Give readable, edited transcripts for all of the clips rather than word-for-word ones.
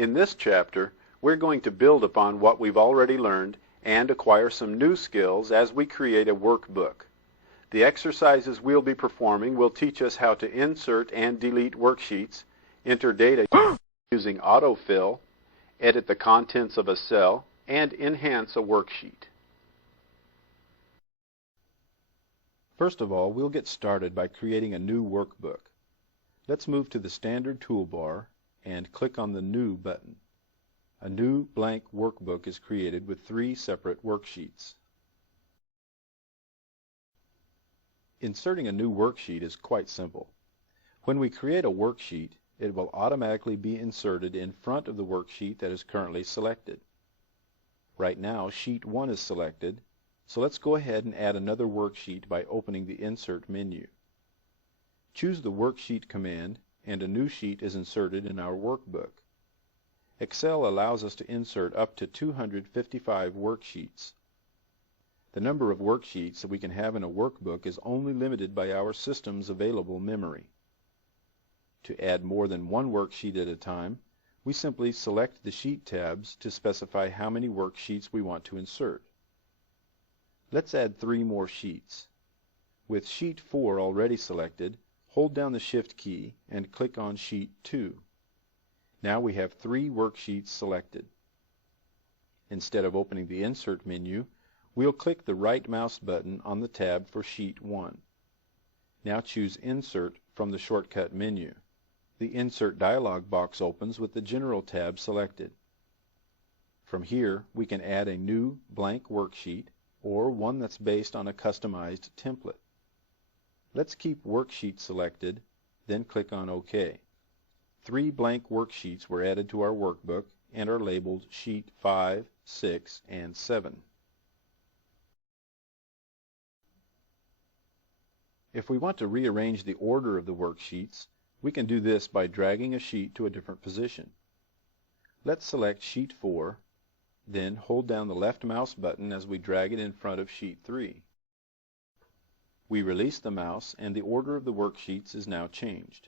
In this chapter, we're going to build upon what we've already learned and acquire some new skills as we create a workbook. The exercises we'll be performing will teach us how to insert and delete worksheets, enter data using autofill, edit the contents of a cell, and enhance a worksheet. First of all, we'll get started by creating a new workbook. Let's move to the standard toolbar and click on the New button. A new blank workbook is created with 3 separate worksheets. Inserting a new worksheet is quite simple. When we create a worksheet, it will automatically be inserted in front of the worksheet that is currently selected. Right now, Sheet 1 is selected, so let's go ahead and add another worksheet by opening the Insert menu. Choose the Worksheet command, and a new sheet is inserted in our workbook. Excel allows us to insert up to 255 worksheets. The number of worksheets that we can have in a workbook is only limited by our system's available memory. To add more than one worksheet at a time, we simply select the Sheet tabs to specify how many worksheets we want to insert. Let's add 3 more sheets. With Sheet 4 already selected, hold down the Shift key and click on Sheet 2. Now we have 3 worksheets selected. Instead of opening the Insert menu, we'll click the right mouse button on the tab for Sheet 1. Now choose Insert from the shortcut menu. The Insert dialog box opens with the General tab selected. From here, we can add a new blank worksheet or one that's based on a customized template. Let's keep Worksheet selected, then click on OK. 3 blank worksheets were added to our workbook and are labeled Sheet 5, 6, and 7. If we want to rearrange the order of the worksheets, we can do this by dragging a sheet to a different position. Let's select Sheet 4, then hold down the left mouse button as we drag it in front of Sheet 3. We release the mouse and the order of the worksheets is now changed.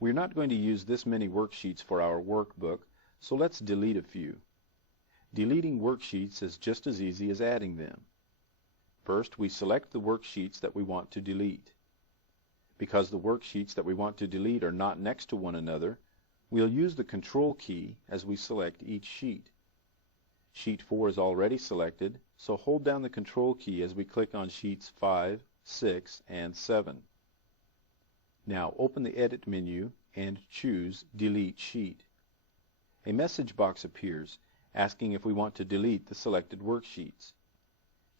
We're not going to use this many worksheets for our workbook, so let's delete a few. Deleting worksheets is just as easy as adding them. First, we select the worksheets that we want to delete. Because the worksheets that we want to delete are not next to one another, we'll use the Control key as we select each sheet. Sheet 4 is already selected, so hold down the Control key as we click on Sheets 5, 6, and 7. Now open the Edit menu and choose Delete Sheet. A message box appears asking if we want to delete the selected worksheets.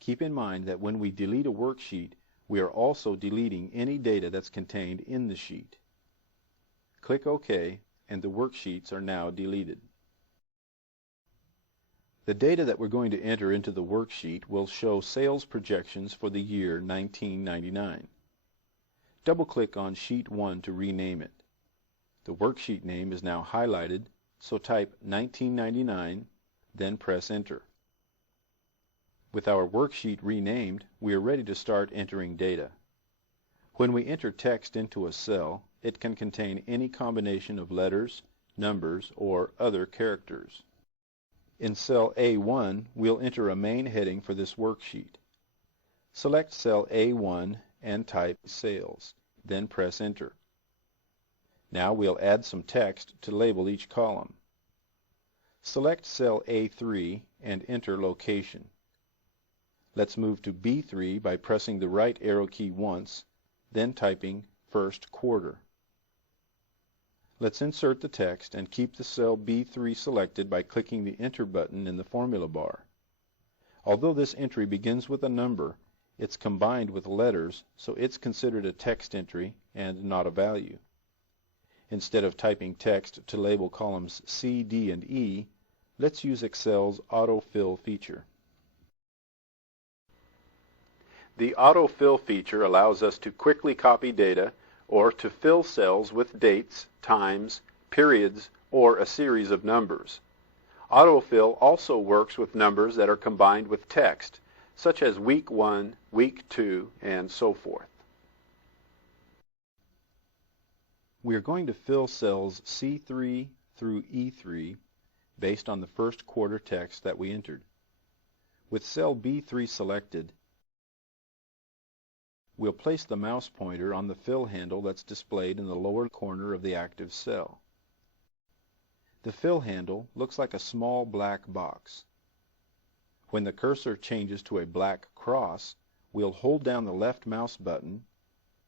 Keep in mind that when we delete a worksheet, we are also deleting any data that's contained in the sheet. Click OK, and the worksheets are now deleted. The data that we're going to enter into the worksheet will show sales projections for the year 1999. Double-click on Sheet 1 to rename it. The worksheet name is now highlighted, so type 1999, then press Enter. With our worksheet renamed, we are ready to start entering data. When we enter text into a cell, it can contain any combination of letters, numbers, or other characters. In cell A1, we'll enter a main heading for this worksheet. Select cell A1 and type Sales, then press Enter. Now we'll add some text to label each column. Select cell A3 and enter Location. Let's move to B3 by pressing the right arrow key once, then typing First Quarter. Let's insert the text and keep the cell B3 selected by clicking the Enter button in the formula bar. Although this entry begins with a number, it's combined with letters, so it's considered a text entry and not a value. Instead of typing text to label columns C, D, and E, let's use Excel's autofill feature. The autofill feature allows us to quickly copy data or to fill cells with dates, times, periods, or a series of numbers. Autofill also works with numbers that are combined with text, such as week 1, week 2, and so forth. We are going to fill cells C3 through E3 based on the first quarter text that we entered. With cell B3 selected, we'll place the mouse pointer on the fill handle that's displayed in the lower corner of the active cell. The fill handle looks like a small black box. When the cursor changes to a black cross, we'll hold down the left mouse button,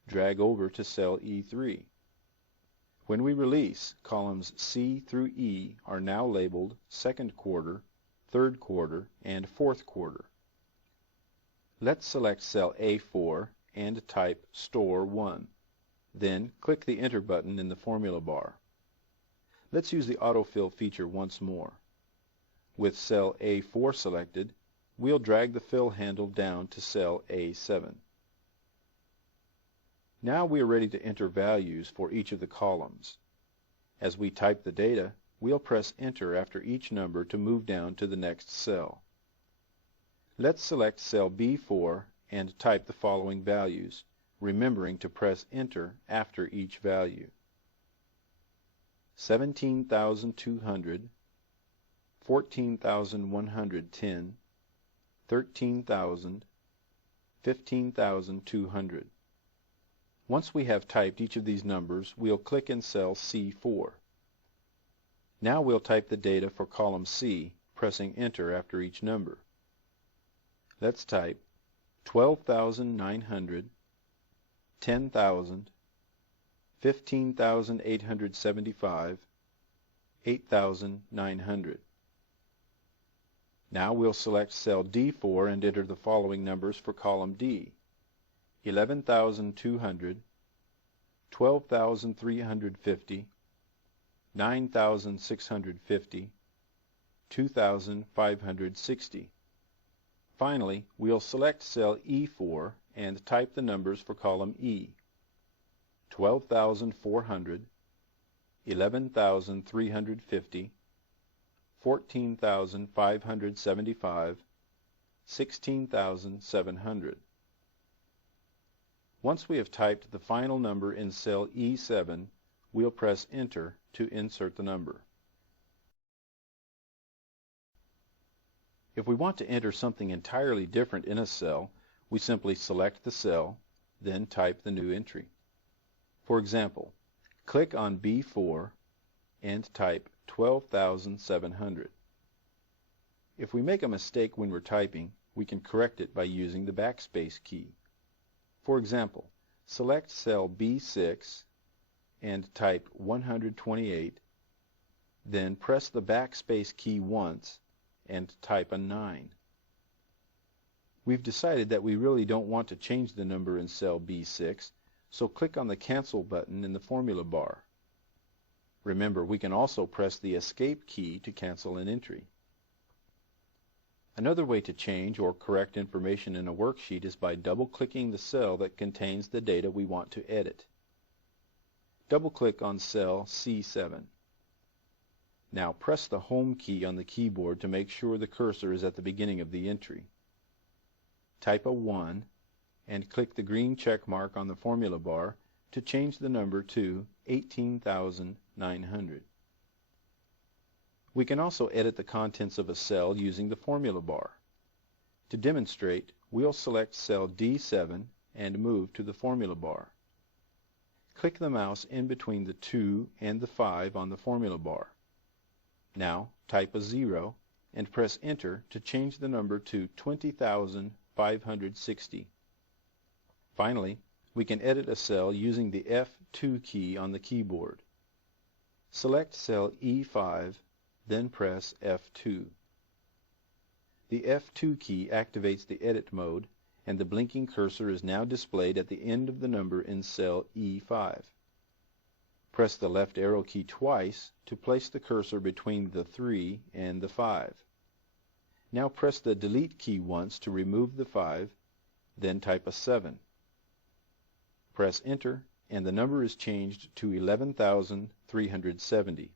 drag over to cell E3. When we release, columns C through E are now labeled second quarter, third quarter, and fourth quarter. Let's select cell A4 and type Store 1. Then click the Enter button in the formula bar. Let's use the autofill feature once more. With cell A4 selected, we'll drag the fill handle down to cell A7. Now we are ready to enter values for each of the columns. As we type the data, we'll press Enter after each number to move down to the next cell. Let's select cell B4 and type the following values, remembering to press Enter after each value. 17,200, 14,110, 13,000, 15,200. Once we have typed each of these numbers, we'll click in cell C4. Now we'll type the data for column C, pressing Enter after each number. Let's type 12,900, 10,000, 15,875, 8,900. Now we'll select cell D4 and enter the following numbers for column D. 11,200, 12,350, 9,650, 2,560. Finally, we'll select cell E4 and type the numbers for column E. 12,400, 11,350, 14,575, 16,700. Once we have typed the final number in cell E7, we'll press Enter to insert the number. If we want to enter something entirely different in a cell, we simply select the cell, then type the new entry. For example, click on B4 and type 12,700. If we make a mistake when we're typing, we can correct it by using the backspace key. For example, select cell B6 and type 128, then press the backspace key once and type a 9. We've decided that we really don't want to change the number in cell B6, so click on the Cancel button in the formula bar. Remember, we can also press the Escape key to cancel an entry. Another way to change or correct information in a worksheet is by double-clicking the cell that contains the data we want to edit. Double-click on cell C7. Now press the Home key on the keyboard to make sure the cursor is at the beginning of the entry. Type a 1 and click the green check mark on the formula bar to change the number to 18,900. We can also edit the contents of a cell using the formula bar. To demonstrate, we'll select cell D7 and move to the formula bar. Click the mouse in between the 2 and the 5 on the formula bar. Now type a 0 and press Enter to change the number to 20,560. Finally, we can edit a cell using the F2 key on the keyboard. Select cell E5, then press F2. The F2 key activates the edit mode, and the blinking cursor is now displayed at the end of the number in cell E5. Press the left arrow key twice to place the cursor between the 3 and the 5. Now press the Delete key once to remove the 5, then type a 7. Press Enter, and the number is changed to 11,370.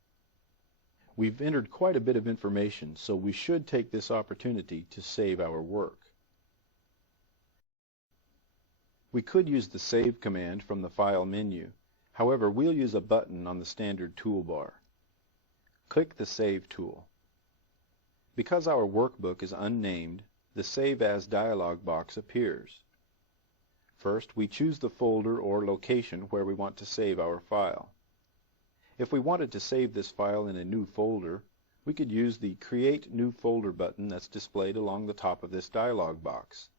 We've entered quite a bit of information, so we should take this opportunity to save our work. We could use the Save command from the File menu. However, we'll use a button on the standard toolbar. Click the Save tool. Because our workbook is unnamed, the Save As dialog box appears. First, we choose the folder or location where we want to save our file. If we wanted to save this file in a new folder, we could use the Create New Folder button that's displayed along the top of this dialog box.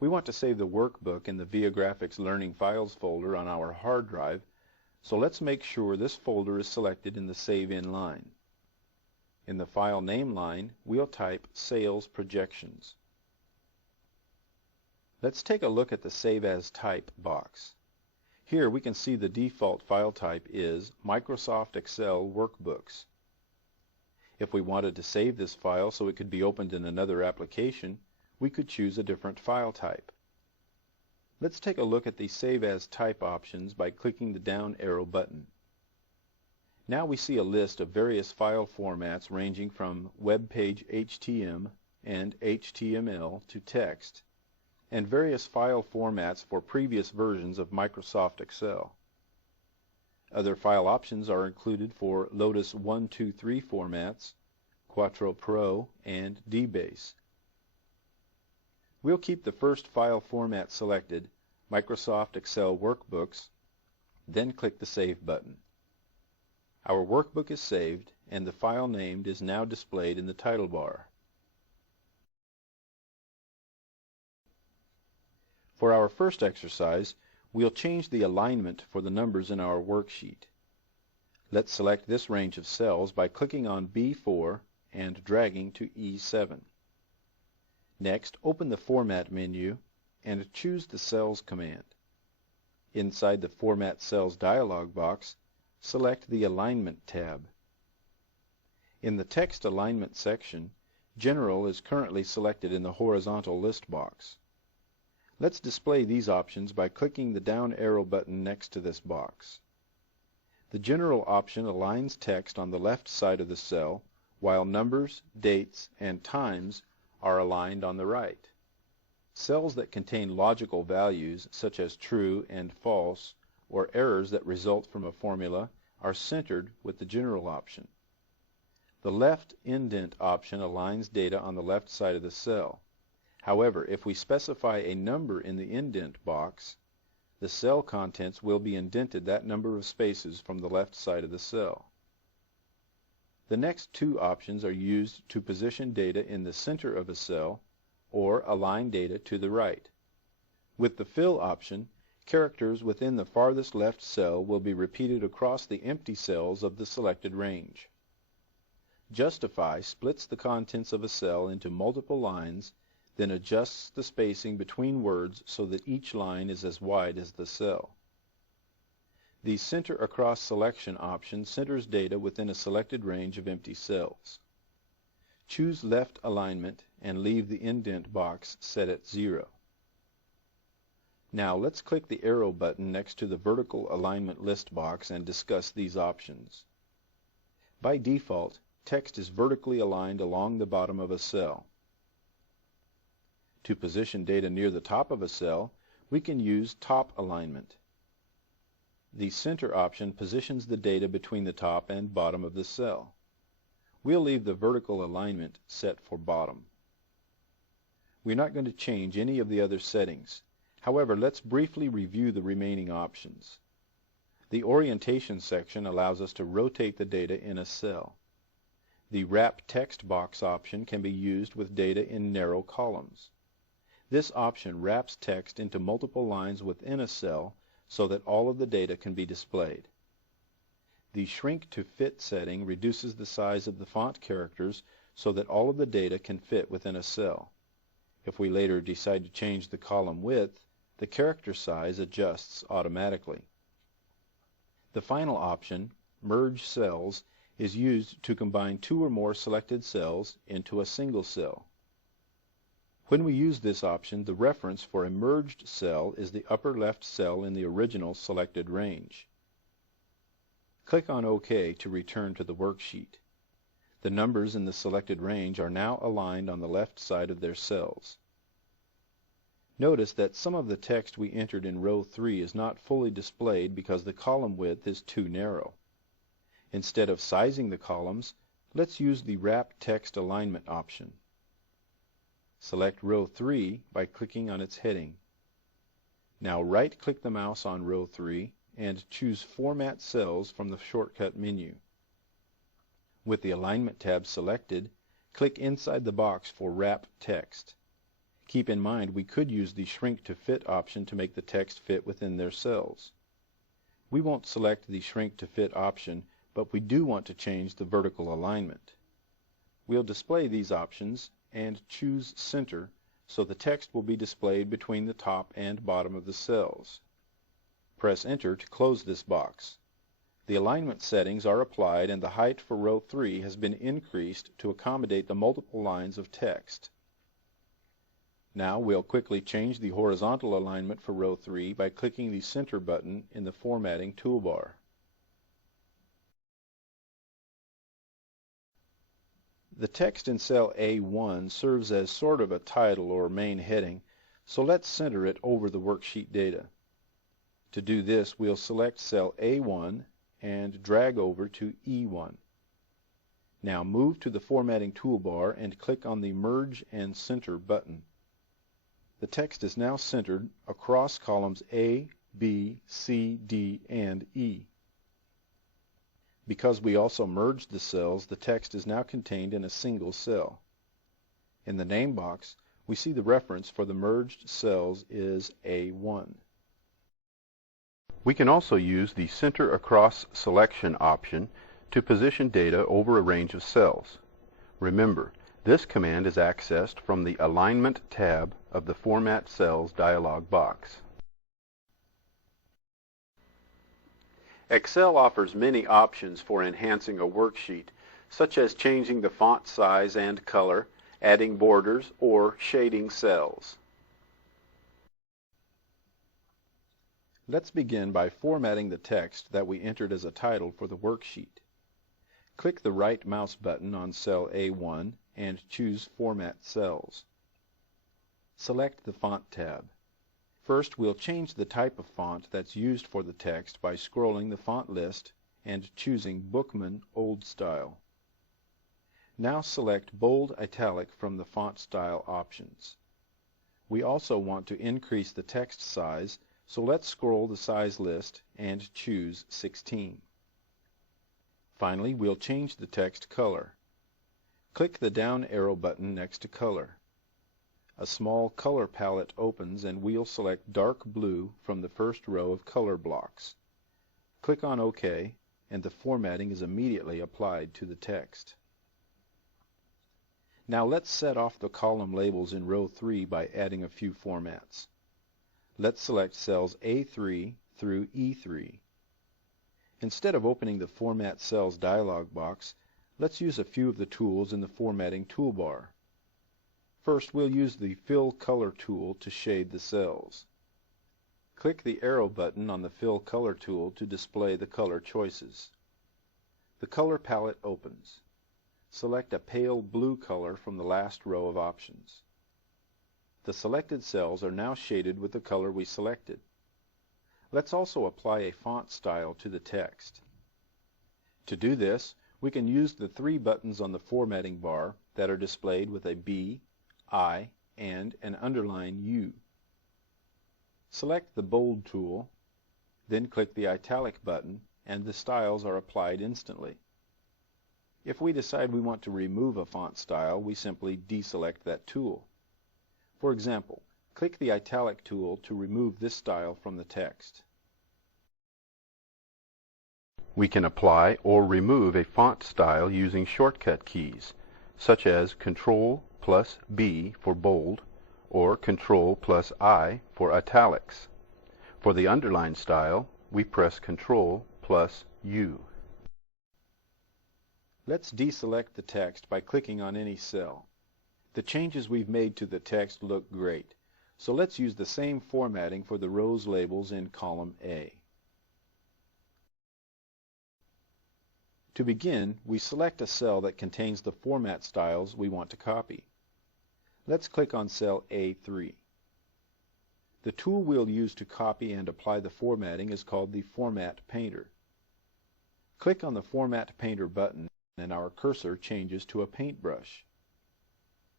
We want to save the workbook in the Viagrafix Learning Files folder on our hard drive, so let's make sure this folder is selected in the Save In line. In the File Name line, we'll type Sales Projections. Let's take a look at the Save As Type box. Here we can see the default file type is Microsoft Excel Workbooks. If we wanted to save this file so it could be opened in another application, we could choose a different file type. Let's take a look at the Save As Type options by clicking the down arrow button. Now we see a list of various file formats ranging from web page HTML and HTML to text, and various file formats for previous versions of Microsoft Excel. Other file options are included for Lotus 123 formats, Quattro Pro, and DBase. We'll keep the first file format selected, Microsoft Excel Workbooks, then click the Save button. Our workbook is saved, and the file named is now displayed in the title bar. For our first exercise, we'll change the alignment for the numbers in our worksheet. Let's select this range of cells by clicking on B4 and dragging to E7. Next, open the Format menu and choose the Cells command. Inside the Format Cells dialog box, select the Alignment tab. In the Text Alignment section, General is currently selected in the horizontal list box. Let's display these options by clicking the down arrow button next to this box. The General option aligns text on the left side of the cell, while numbers, dates, and times are aligned on the right. Cells that contain logical values, such as true and false, or errors that result from a formula, are centered with the General option. The left indent option aligns data on the left side of the cell. However, if we specify a number in the indent box, the cell contents will be indented that number of spaces from the left side of the cell. The next two options are used to position data in the center of a cell or align data to the right. With the Fill option, characters within the farthest left cell will be repeated across the empty cells of the selected range. Justify splits the contents of a cell into multiple lines, then adjusts the spacing between words so that each line is as wide as the cell. The Center Across Selection option centers data within a selected range of empty cells. Choose Left Alignment and leave the indent box set at 0. Now let's click the arrow button next to the Vertical Alignment list box and discuss these options. By default, text is vertically aligned along the bottom of a cell. To position data near the top of a cell, we can use Top Alignment. The Center option positions the data between the top and bottom of the cell. We'll leave the vertical alignment set for bottom. We're not going to change any of the other settings. However, let's briefly review the remaining options. The Orientation section allows us to rotate the data in a cell. The Wrap Text Box option can be used with data in narrow columns. This option wraps text into multiple lines within a cell so that all of the data can be displayed. The Shrink to Fit setting reduces the size of the font characters so that all of the data can fit within a cell. If we later decide to change the column width, the character size adjusts automatically. The final option, Merge Cells, is used to combine two or more selected cells into a single cell. When we use this option, the reference for a merged cell is the upper left cell in the original selected range. Click on OK to return to the worksheet. The numbers in the selected range are now aligned on the left side of their cells. Notice that some of the text we entered in row 3 is not fully displayed because the column width is too narrow. Instead of sizing the columns, let's use the Wrap Text Alignment option. Select row 3 by clicking on its heading. Now right-click the mouse on row 3 and choose Format Cells from the shortcut menu. With the Alignment tab selected, click inside the box for Wrap Text. Keep in mind we could use the Shrink to Fit option to make the text fit within their cells. We won't select the Shrink to Fit option, but we do want to change the vertical alignment. We'll display these options and choose Center so the text will be displayed between the top and bottom of the cells. Press Enter to close this box. The alignment settings are applied and the height for row 3 has been increased to accommodate the multiple lines of text. Now we'll quickly change the horizontal alignment for row 3 by clicking the Center button in the Formatting toolbar. The text in cell A1 serves as sort of a title or main heading, so let's center it over the worksheet data. To do this, we'll select cell A1 and drag over to E1. Now move to the Formatting toolbar and click on the Merge and Center button. The text is now centered across columns A, B, C, D, and E. Because we also merged the cells, the text is now contained in a single cell. In the name box, we see the reference for the merged cells is A1. We can also use the Center Across Selection option to position data over a range of cells. Remember, this command is accessed from the Alignment tab of the Format Cells dialog box. Excel offers many options for enhancing a worksheet, such as changing the font size and color, adding borders, or shading cells. Let's begin by formatting the text that we entered as a title for the worksheet. Click the right mouse button on cell A1 and choose Format Cells. Select the Font tab. First, we'll change the type of font that's used for the text by scrolling the font list and choosing Bookman Old Style. Now select Bold Italic from the font style options. We also want to increase the text size, so let's scroll the size list and choose 16. Finally, we'll change the text color. Click the down arrow button next to Color. A small color palette opens and we'll select dark blue from the first row of color blocks. Click on OK and the formatting is immediately applied to the text. Now let's set off the column labels in row 3 by adding a few formats. Let's select cells A3 through E3. Instead of opening the Format Cells dialog box, let's use a few of the tools in the Formatting toolbar. First, we'll use the Fill Color tool to shade the cells. Click the arrow button on the Fill Color tool to display the color choices. The color palette opens. Select a pale blue color from the last row of options. The selected cells are now shaded with the color we selected. Let's also apply a font style to the text. To do this, we can use the 3 buttons on the formatting bar that are displayed with a B, I, and an underline U. Select the Bold tool, then click the Italic button, and the styles are applied instantly. If we decide we want to remove a font style, we simply deselect that tool. For example, click the Italic tool to remove this style from the text. We can apply or remove a font style using shortcut keys, such as Ctrl+B for bold or Ctrl+I for italics. For the underline style, we press Ctrl+U. Let's deselect the text by clicking on any cell. The changes we've made to the text look great, so let's use the same formatting for the rows labels in column A. To begin, we select a cell that contains the format styles we want to copy. Let's click on cell A3. The tool we'll use to copy and apply the formatting is called the Format Painter. Click on the Format Painter button and our cursor changes to a paintbrush.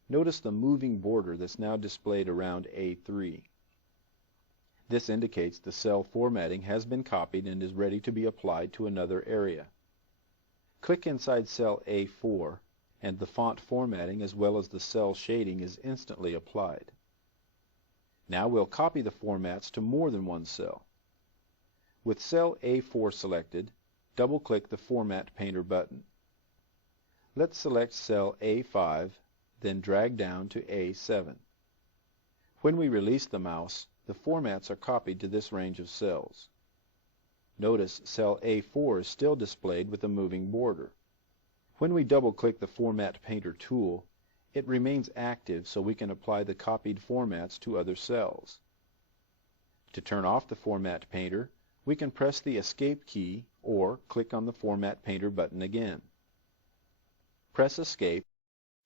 Notice the moving border that's now displayed around A3. This indicates the cell formatting has been copied and is ready to be applied to another area. Click inside cell A4 and the font formatting as well as the cell shading is instantly applied. Now we'll copy the formats to more than one cell. With cell A4 selected, double-click the Format Painter button. Let's select cell A5, then drag down to A7. When we release the mouse, the formats are copied to this range of cells. Notice cell A4 is still displayed with a moving border. When we double-click the Format Painter tool, it remains active so we can apply the copied formats to other cells. To turn off the Format Painter, we can press the Escape key or click on the Format Painter button again. Press Escape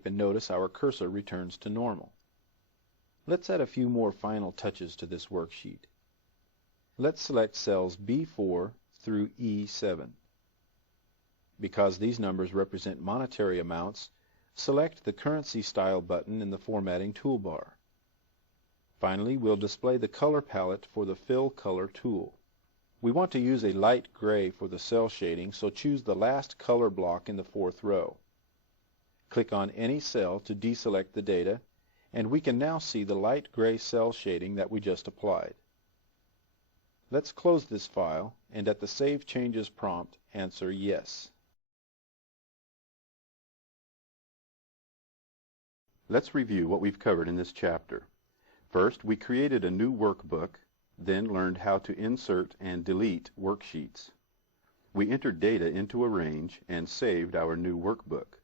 and notice our cursor returns to normal. Let's add a few more final touches to this worksheet. Let's select cells B4 through E7. Because these numbers represent monetary amounts, select the Currency Style button in the Formatting toolbar. Finally, we'll display the color palette for the Fill Color tool. We want to use a light gray for the cell shading, so choose the last color block in the fourth row. Click on any cell to deselect the data, and we can now see the light gray cell shading that we just applied. Let's close this file, and at the Save Changes prompt, answer Yes. Let's review what we've covered in this chapter. First, we created a new workbook, then learned how to insert and delete worksheets. We entered data into a range and saved our new workbook.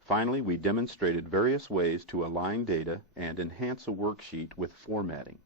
Finally, we demonstrated various ways to align data and enhance a worksheet with formatting.